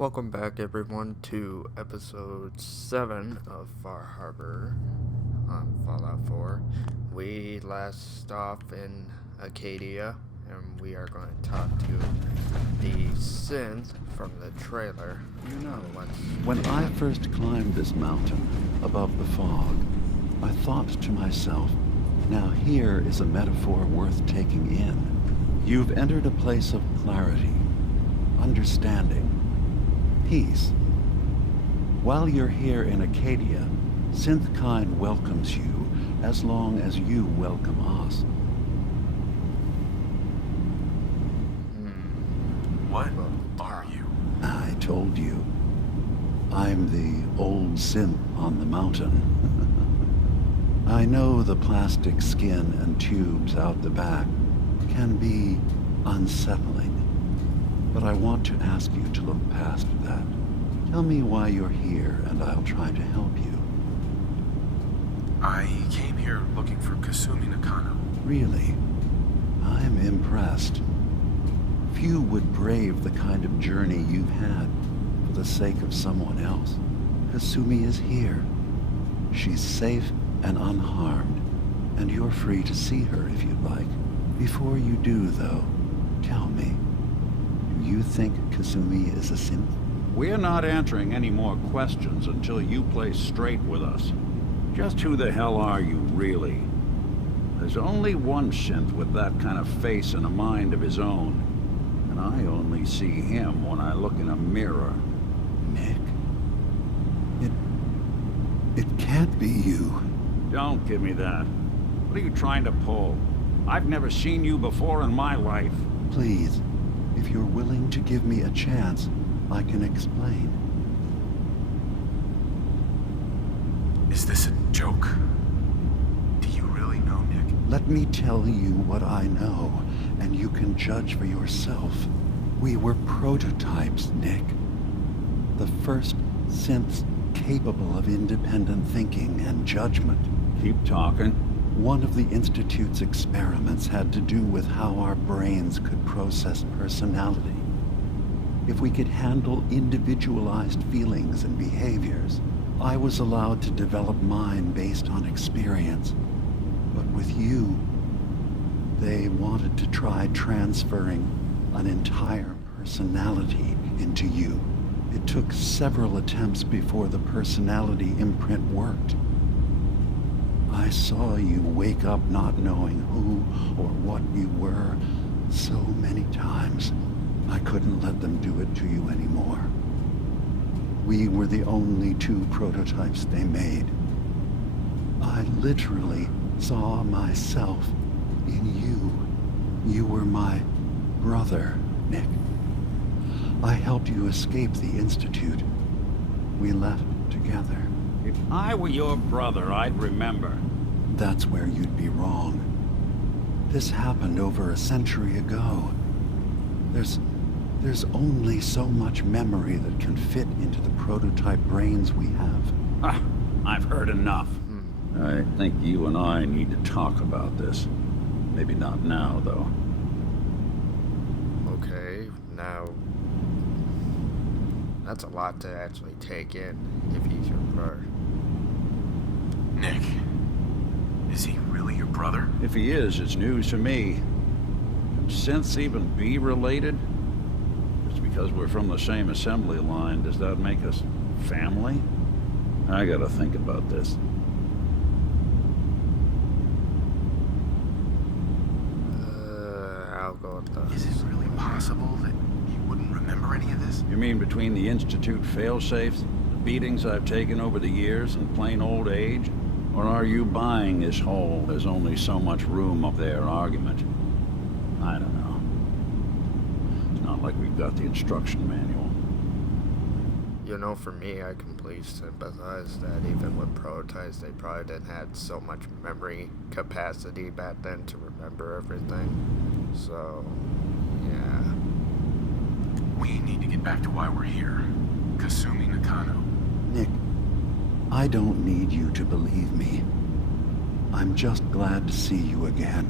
Welcome back, everyone, to episode 7 of Far Harbor on Fallout 4. We last stopped in Acadia, and we are going to talk to the synth from the trailer. You know, when I first climbed this mountain above the fog, I thought to myself, now here is a metaphor worth taking in. You've entered a place of clarity, understanding, peace. While you're here in Acadia, Synthkind welcomes you as long as you welcome us. What are you? I told you. I'm the old synth on the mountain. I know the plastic skin and tubes out the back can be unsettling, but I want to ask you to look past that. Tell me why you're here, and I'll try to help you. I came here looking for Kasumi Nakano. Really? I'm impressed. Few would brave the kind of journey you've had for the sake of someone else. Kasumi is here. She's safe and unharmed, and you're free to see her if you'd like. Before you do, though, tell me, do you think Kasumi is a synth? We're not answering any more questions until you play straight with us. Just who the hell are you, really? There's only one synth with that kind of face and a mind of his own. And I only see him when I look in a mirror. Nick. It can't be you. Don't give me that. What are you trying to pull? I've never seen you before in my life. Please, if you're willing to give me a chance, I can explain. Is this a joke? Do you really know, Nick? Let me tell you what I know, and you can judge for yourself. We were prototypes, Nick. The first synths capable of independent thinking and judgment. Keep talking. One of the Institute's experiments had to do with how our brains could process personality. If we could handle individualized feelings and behaviors, I was allowed to develop mine based on experience. But with you, they wanted to try transferring an entire personality into you. It took several attempts before the personality imprint worked. I saw you wake up not knowing who or what you were so many times. I couldn't let them do it to you anymore. We were the only two prototypes they made. I literally saw myself in you. You were my brother, Nick. I helped you escape the Institute. We left together. If I were your brother, I'd remember. That's where you'd be wrong. This happened over a century ago. There's only so much memory that can fit into the prototype brains we have. Ah, I've heard enough. I think you and I need to talk about this. Maybe not now, though. Okay, now that's a lot to actually take in if he's your brother. Nick, is he really your brother? If he is, it's news to me. Can synths even be related? Just because we're from the same assembly line, does that make us family? I gotta think about this. I'll go with the... Is it really possible that you wouldn't remember any of this? You mean between the Institute failsafes, the beatings I've taken over the years, and plain old age? Or are you buying this whole "there's only so much room up there" argument? I don't know. It's not like we've got the instruction manual. You know, for me, I completely sympathize that even with prototypes, they probably didn't have so much memory capacity back then to remember everything. So, yeah. We need to get back to why we're here. Kasumi Nakano. Nick, I don't need you to believe me. I'm just glad to see you again.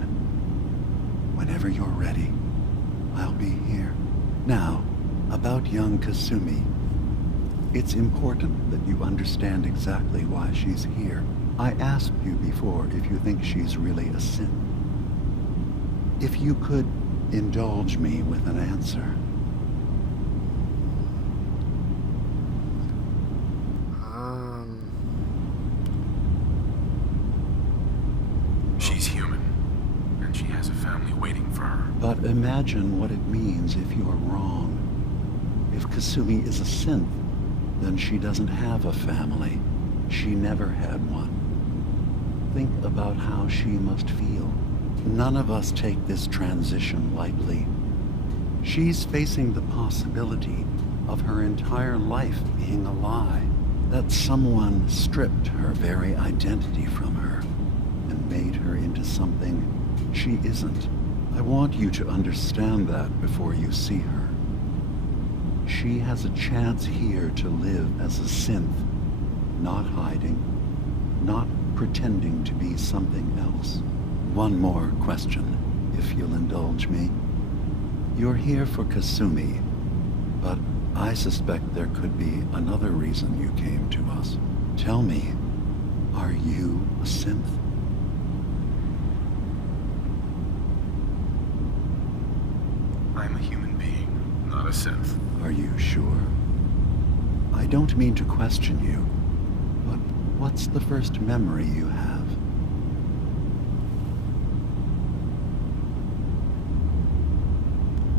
Whenever you're ready, I'll be here. Now, about young Kasumi. It's important that you understand exactly why she's here. I asked you before if you think she's really a synth. If you could indulge me with an answer. She's human, and she has a family waiting for her. But imagine what it means if you're wrong. If Kasumi is a synth, then she doesn't have a family. She never had one. Think about how she must feel. None of us take this transition lightly. She's facing the possibility of her entire life being a lie, that someone stripped her very identity from her and made her into something she isn't. I want you to understand that before you see her. She has a chance here to live as a synth, not hiding, not pretending to be something else. One more question, if you'll indulge me. You're here for Kasumi, but I suspect there could be another reason you came to us. Tell me, are you a synth? I'm a human being, not a synth. Are you sure? I don't mean to question you, but what's the first memory you have?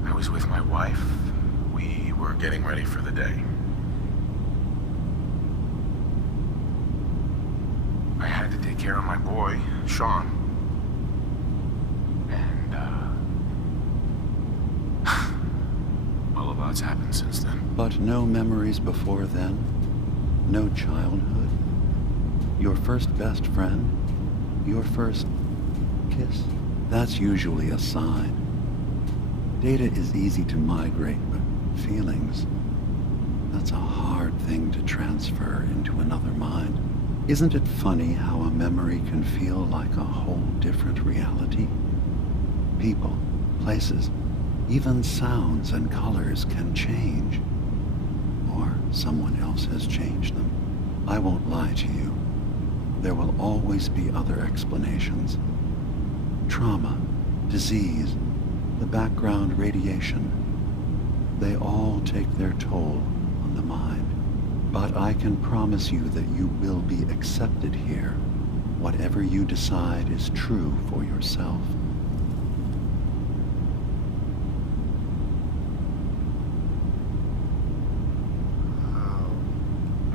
I was with my wife. We were getting ready for the day. I had to take care of my boy, Sean. And, well, a lot's happened since then. But no memories before then? No childhood? Your first best friend? Your first kiss? That's usually a sign. Data is easy to migrate, but feelings, that's a hard thing to transfer into another mind. Isn't it funny how a memory can feel like a whole different reality? People, places, even sounds and colors can change. Or someone else has changed them. I won't lie to you. There will always be other explanations. Trauma, disease, the background radiation. They all take their toll on the mind. But I can promise you that you will be accepted here, whatever you decide is true for yourself.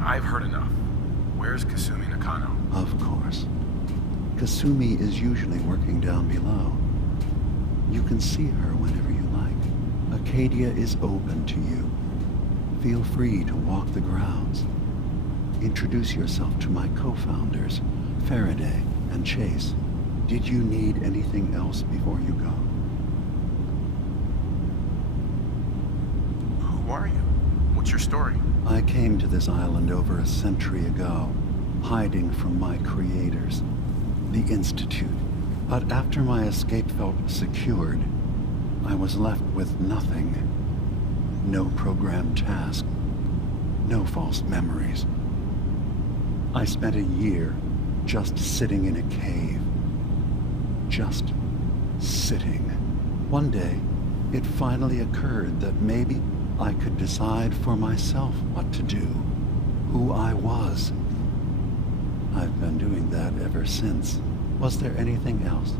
I've heard enough. Where's Kasumi Nakano? Of course. Kasumi is usually working down below. You can see her whenever you like. Acadia is open to you. Feel free to walk the grounds. Introduce yourself to my co-founders, Faraday and Chase. Did you need anything else before you go? Who are you? What's your story? I came to this island over a century ago, hiding from my creators, the Institute. But after my escape felt secured, I was left with nothing. No programmed task, no false memories. I spent a year just sitting in a cave. Just sitting. One day, it finally occurred that maybe I could decide for myself what to do, who I was. I've been doing that ever since. Was there anything else?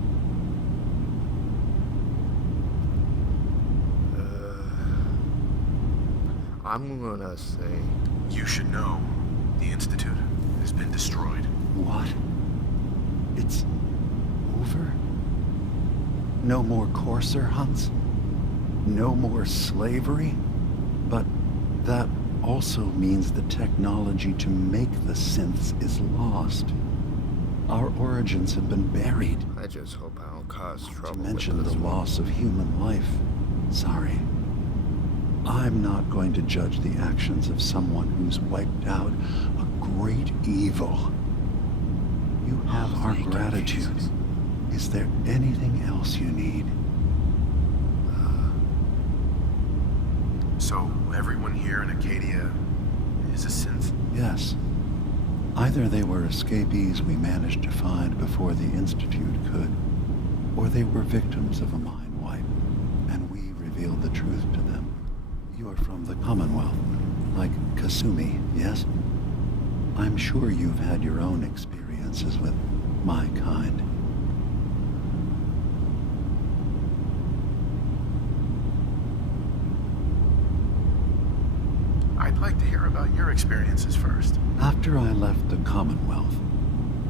I'm gonna say... You should know. The Institute has been destroyed. What? It's over? No more courser hunts? No more slavery? But that also means the technology to make the synths is lost. Our origins have been buried. I just hope I don't cause trouble. To mention with the this loss of human life. Sorry. I'm not going to judge the actions of someone who's wiped out a great evil. You have our Thank you, gratitude. Jesus. Is there anything else you need? So, everyone here in Acadia is a synth? Yes. Either they were escapees we managed to find before the Institute could, or they were victims of a mind wipe, and we revealed the truth to them. You're from the Commonwealth, like Kasumi, yes? I'm sure you've had your own experiences with my kind. I'd like to hear about your experiences first. After I left the Commonwealth,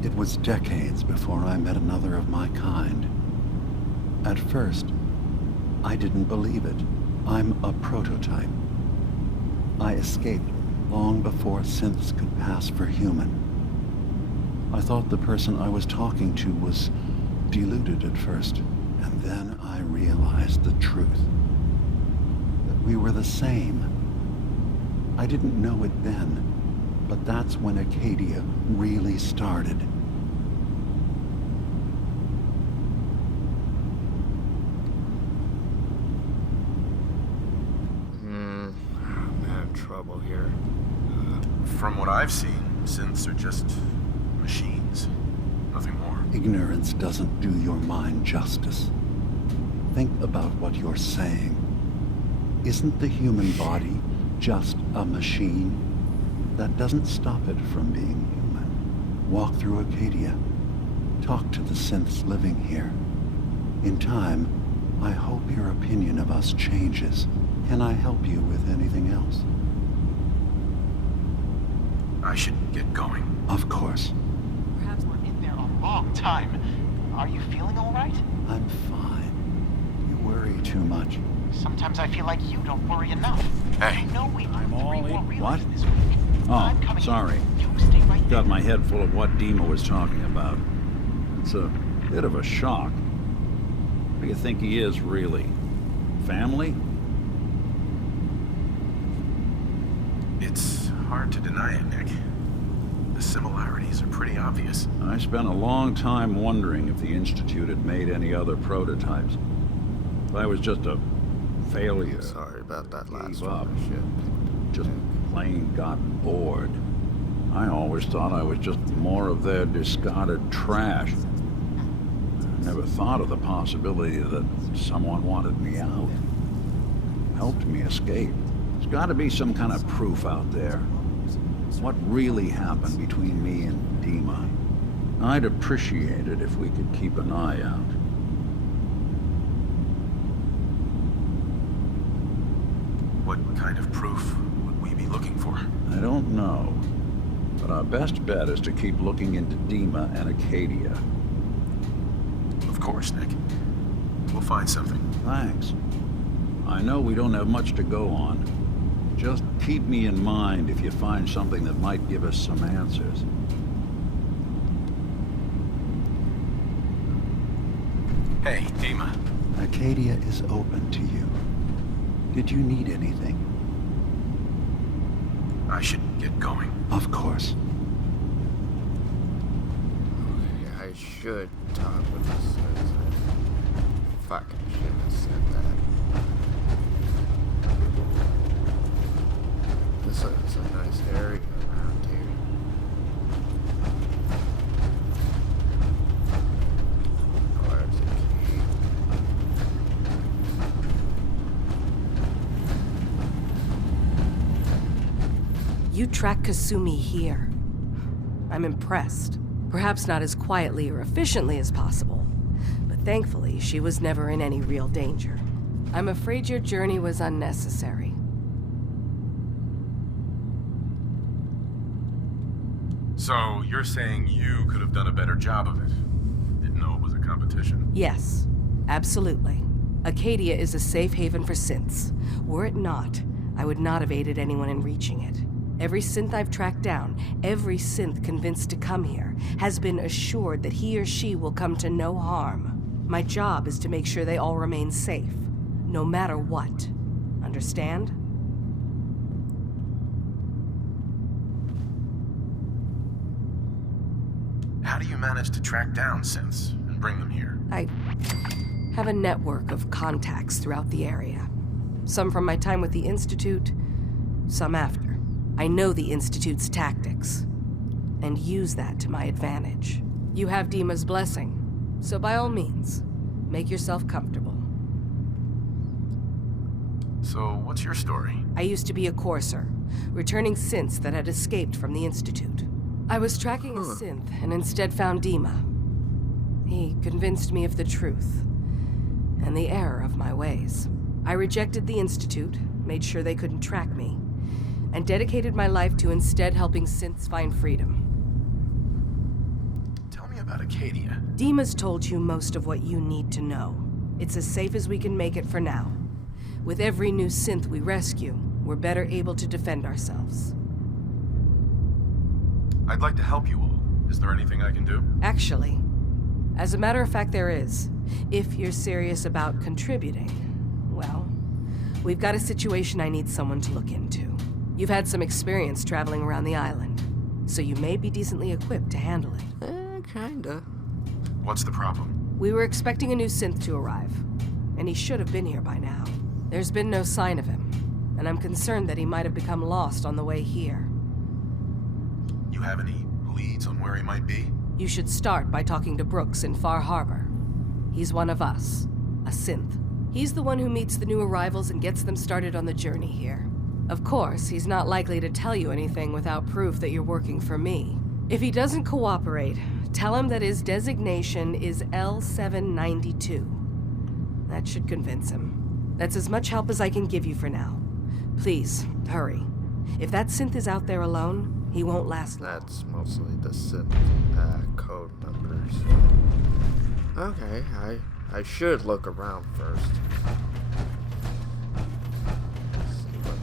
it was decades before I met another of my kind. At first, I didn't believe it. I'm a prototype. I escaped long before synths could pass for human. I thought the person I was talking to was deluded at first, and then I realized the truth. That we were the same. I didn't know it then, but that's when Acadia really started. I'm having trouble here. From what I've seen, synths are just machines. Nothing more. Ignorance doesn't do your mind justice. Think about what you're saying. Isn't the human body just a machine? That doesn't stop it from being human. Walk through Acadia. Talk to the synths living here. In time, I hope your opinion of us changes. Can I help you with anything else? I should get going. Of course. Perhaps we're in there a long time. Are you feeling all right? I'm fine. You worry too much. Sometimes I feel like you don't worry enough. Hey. You know we I'm moved all 3 more in. relays What? this week. Oh, I'm coming sorry. in. You stay right there. Got my head full of what DIMA was talking about. It's a bit of a shock. What do you think he is, really? Family? It's hard to deny it, Nick. The similarities are pretty obvious. I spent a long time wondering if the Institute had made any other prototypes. If I was just a failure. Sorry about that last Gave up. one. Just plain got bored. I always thought I was just more of their discarded trash. I never thought of the possibility that someone wanted me out. Helped me escape. There's got to be some kind of proof out there. What really happened between me and DIMA? I'd appreciate it if we could keep an eye out. What kind of proof would we be looking for? I don't know. But our best bet is to keep looking into DIMA and Acadia. Of course, Nick. We'll find something. Thanks. I know we don't have much to go on. Just keep me in mind if you find something that might give us some answers. Hey, DIMA. Acadia is open to you. Did you need anything? I should get going. Of course. Okay, I should talk with the synths. Fuck, I shouldn't have said that. This is a nice area around here. Oh, there's a key. You track Kasumi here. I'm impressed. Perhaps not as quietly or efficiently as possible, but thankfully she was never in any real danger. I'm afraid your journey was unnecessary. So, you're saying you could have done a better job of it? Didn't know it was a competition? Yes, absolutely. Acadia is a safe haven for synths. Were it not, I would not have aided anyone in reaching it. Every synth I've tracked down, every synth convinced to come here, has been assured that he or she will come to no harm. My job is to make sure they all remain safe, no matter what. Understand? How do you manage to track down synths and bring them here? I have a network of contacts throughout the area. Some from my time with the Institute, some after. I know the Institute's tactics, and use that to my advantage. You have DIMA's blessing, so by all means, make yourself comfortable. So, what's your story? I used to be a courser, returning synths that had escaped from the Institute. I was tracking a synth and instead found DIMA. He convinced me of the truth and the error of my ways. I rejected the Institute, made sure they couldn't track me, and dedicated my life to instead helping synths find freedom. Tell me about Acadia. DIMA's told you most of what you need to know. It's as safe as we can make it for now. With every new synth we rescue, we're better able to defend ourselves. I'd like to help you all. Is there anything I can do? Actually, as a matter of fact, there is. If you're serious about contributing, well, we've got a situation I need someone to look into. You've had some experience traveling around the island, so you may be decently equipped to handle it. Kinda. What's the problem? We were expecting a new synth to arrive, and he should have been here by now. There's been no sign of him, and I'm concerned that he might have become lost on the way here. You have any leads on where he might be? You should start by talking to Brooks in Far Harbor. He's one of us, a synth. He's the one who meets the new arrivals and gets them started on the journey here. Of course, he's not likely to tell you anything without proof that you're working for me. If he doesn't cooperate, tell him that his designation is L792. That should convince him. That's as much help as I can give you for now. Please, hurry. If that synth is out there alone, he won't last long. That's mostly the synth code numbers. Okay, I should look around first. See what...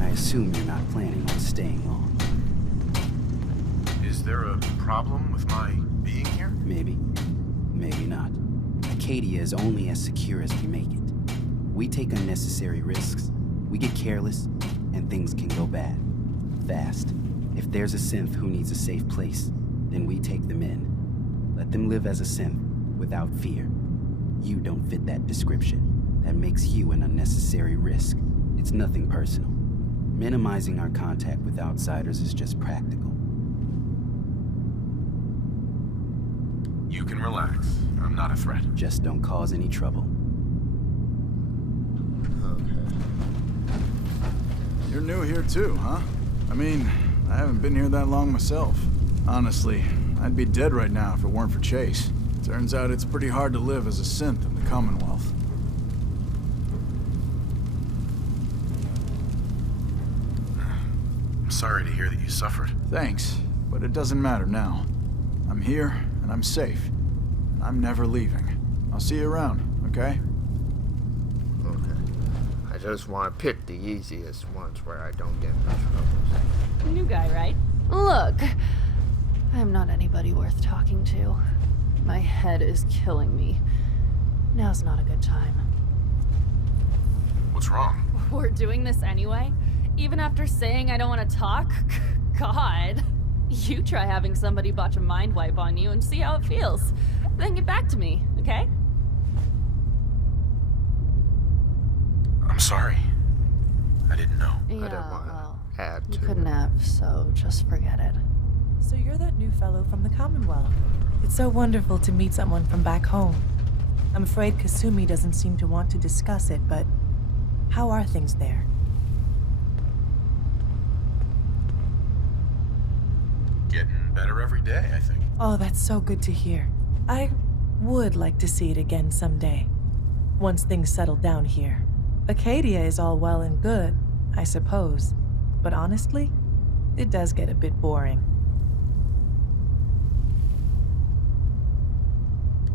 I assume you're not planning on staying long. Is there a problem with my being here? Maybe. Maybe not. Acadia is only as secure as we make it. We take unnecessary risks, we get careless, and things can go bad. Fast. If there's a synth who needs a safe place, then we take them in. Let them live as a synth, without fear. You don't fit that description. That makes you an unnecessary risk. It's nothing personal. Minimizing our contact with outsiders is just practical. You can relax. I'm not a threat. Just don't cause any trouble. Okay. You're new here too, huh? I mean, I haven't been here that long myself. Honestly, I'd be dead right now if it weren't for Chase. Turns out it's pretty hard to live as a synth in the Commonwealth. I'm sorry to hear that you suffered. Thanks, but it doesn't matter now. I'm here, and I'm safe. And I'm never leaving. I'll see you around, okay? Okay. I just want to pick the easiest ones where I don't get into trouble. New guy, right? Look, I'm not anybody worth talking to. My head is killing me. Now's not a good time. What's wrong? We're doing this anyway? Even after saying I don't want to talk? God. You try having somebody botch a mind wipe on you and see how it feels. Then get back to me, okay? I'm sorry. I didn't know. Yeah, didn't want well, to add you to couldn't it. have, so just forget it. So you're that new fellow from the Commonwealth. It's so wonderful to meet someone from back home. I'm afraid Kasumi doesn't seem to want to discuss it, but how are things there? Getting better every day, I think. Oh, that's so good to hear. I would like to see it again someday. Once things settle down here. Acadia is all well and good, I suppose. But honestly, it does get a bit boring.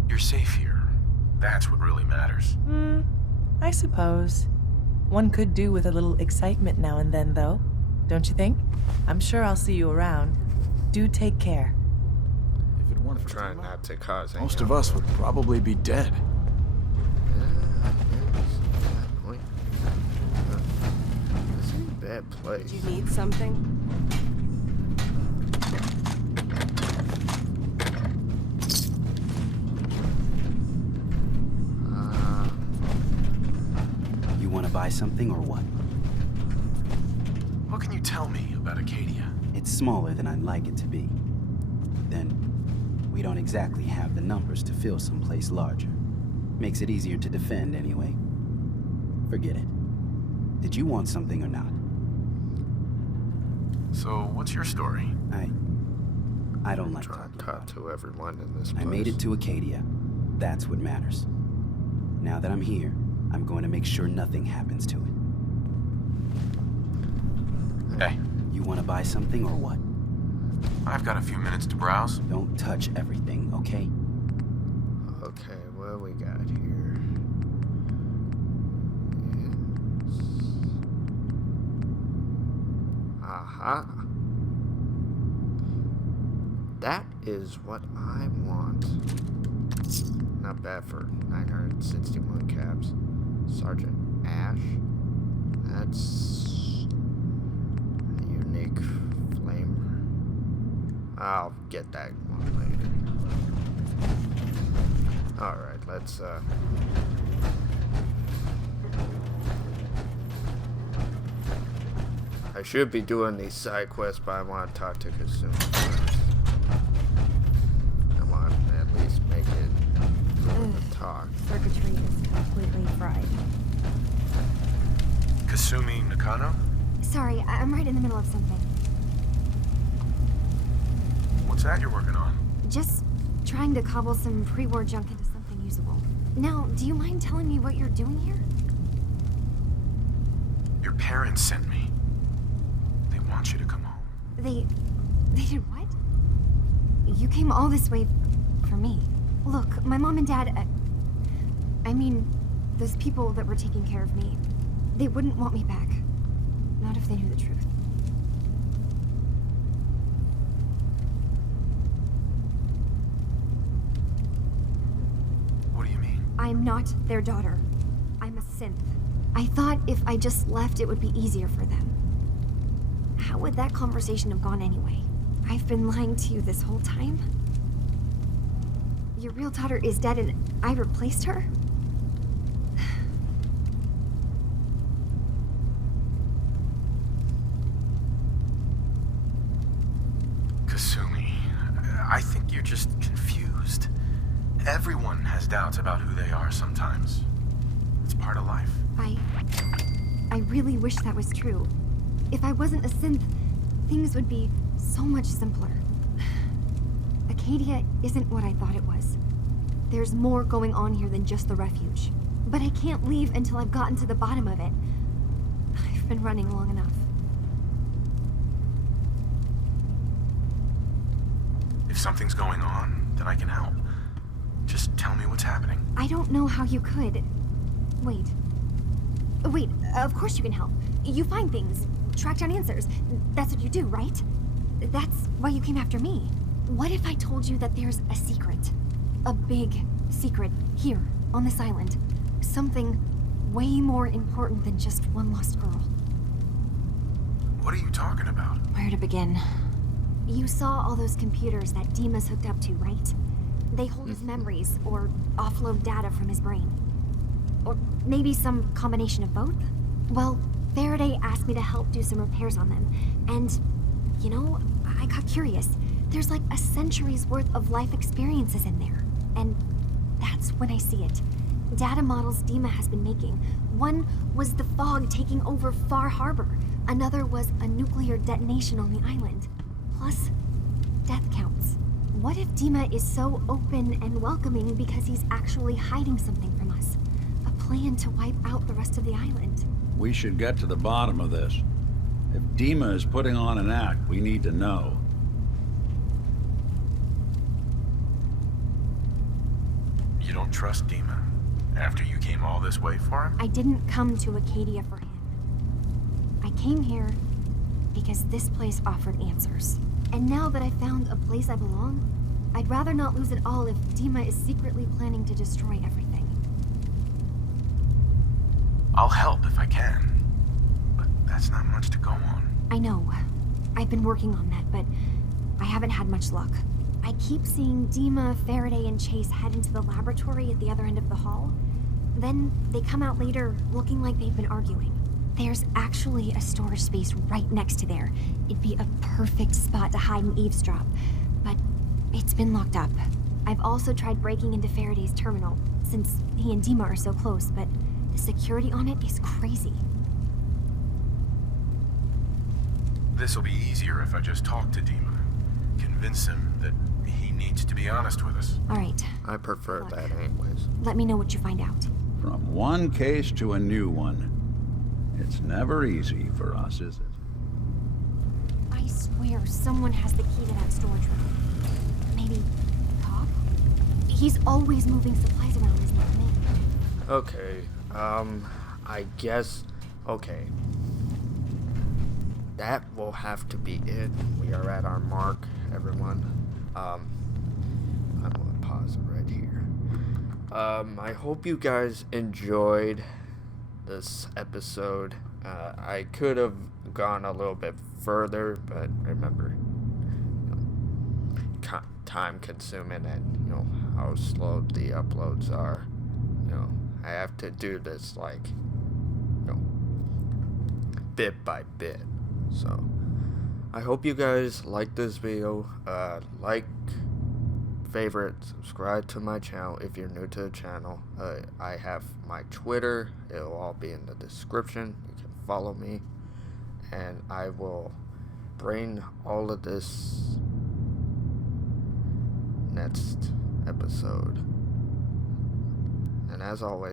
You're safe here. That's what really matters. I suppose. One could do with a little excitement now and then, though. Don't you think? I'm sure I'll see you around. Do take care. If it weren't for Trying DIMA, not to cause any most of us would probably be dead. that point. This ain't a bad place. Do you need something? buy something or what? What can you tell me about Acadia? It's smaller than I'd like it to be. Then, we don't exactly have the numbers to fill someplace larger. Makes it easier to defend anyway. Forget it. Did you want something or not? So, what's your story? I don't like Try talking to about talk to everyone in this place. I made it to Acadia. That's what matters. Now that I'm here, I'm going to make sure nothing happens to it. Hey, You want to buy something or what? I've got a few minutes to browse. Don't touch everything, okay? Okay, what we got here? Aha. That is what I want. Not bad for 961 caps. Sergeant Ash. That's a unique flamer. I'll get that one later. Alright, let's I should be doing these side quests, but I want to talk to Kasumi first. I want to at least make it through the talk. Circuitry is completely fried. Kasumi Nakano? Sorry, I'm right in the middle of something. What's that you're working on? Just trying to cobble some pre-war junk into something usable. Now, do you mind telling me what you're doing here? Your parents sent me. They want you to come home. They did what? You came all this way for me. Look, my mom and dad, I mean, those people that were taking care of me, they wouldn't want me back. Not if they knew the truth. What do you mean? I'm not their daughter. I'm a synth. I thought if I just left, it would be easier for them. How would that conversation have gone anyway? I've been lying to you this whole time? Your real daughter is dead and I replaced her? Kasumi, I think you're just confused. Everyone has doubts about who they are sometimes. It's part of life. I really wish that was true. If I wasn't a synth, things would be so much simpler. Acadia isn't what I thought it was. There's more going on here than just the refuge. But I can't leave until I've gotten to the bottom of it. I've been running long enough. If something's going on, then I can help. Just tell me what's happening. I don't know how you could. Wait. Wait, of course you can help. You find things, track down answers. That's what you do, right? That's why you came after me. What if I told you that there's a secret? A big secret here, on this island. Something way more important than just one lost girl. What are you talking about? Where to begin? You saw all those computers that DIMA's hooked up to, right? They hold his memories, or offload data from his brain. Or maybe some combination of both? Well, Faraday asked me to help do some repairs on them. And, you know, I got curious. There's like a century's worth of life experiences in there. And that's when I see it. Data models DIMA has been making. One was the fog taking over Far Harbor. Another was a nuclear detonation on the island. Plus, death counts. What if DIMA is so open and welcoming because he's actually hiding something from us? A plan to wipe out the rest of the island. We should get to the bottom of this. If DIMA is putting on an act, we need to know. You don't trust DIMA after you came all this way for him? I didn't come to Acadia for him. I came here because this place offered answers. And now that I found a place I belong, I'd rather not lose it all if DIMA is secretly planning to destroy everything. I'll help if I can. But that's not much to go on. I know. I've been working on that, but I haven't had much luck. I keep seeing DIMA, Faraday, and Chase head into the laboratory at the other end of the hall. Then they come out later looking like they've been arguing. There's actually a storage space right next to there. It'd be a perfect spot to hide and eavesdrop, but it's been locked up. I've also tried breaking into Faraday's terminal, since he and DIMA are so close, but the security on it is crazy. This'll be easier if I just talk to DIMA. Convince him that he needs to be honest with us. All right. I prefer that anyways. Let me know what you find out. From one case to a new one. It's never easy for us, is it? I swear someone has the key to that storage room. Maybe Cop? He's always moving supplies around as they come in. Okay, I guess, okay. That will have to be it. We are at our mark, everyone. I'm gonna pause it right here. I hope you guys enjoyed this episode. I could have gone a little bit further, but remember, time consuming and, how slow the uploads are. I have to do this, bit by bit. So, I hope you guys like this video. Like, favorite, subscribe to my channel if you're new to the channel. I have my Twitter. It'll all be in the description. You can follow me. And I will bring all of this next episode. And as always,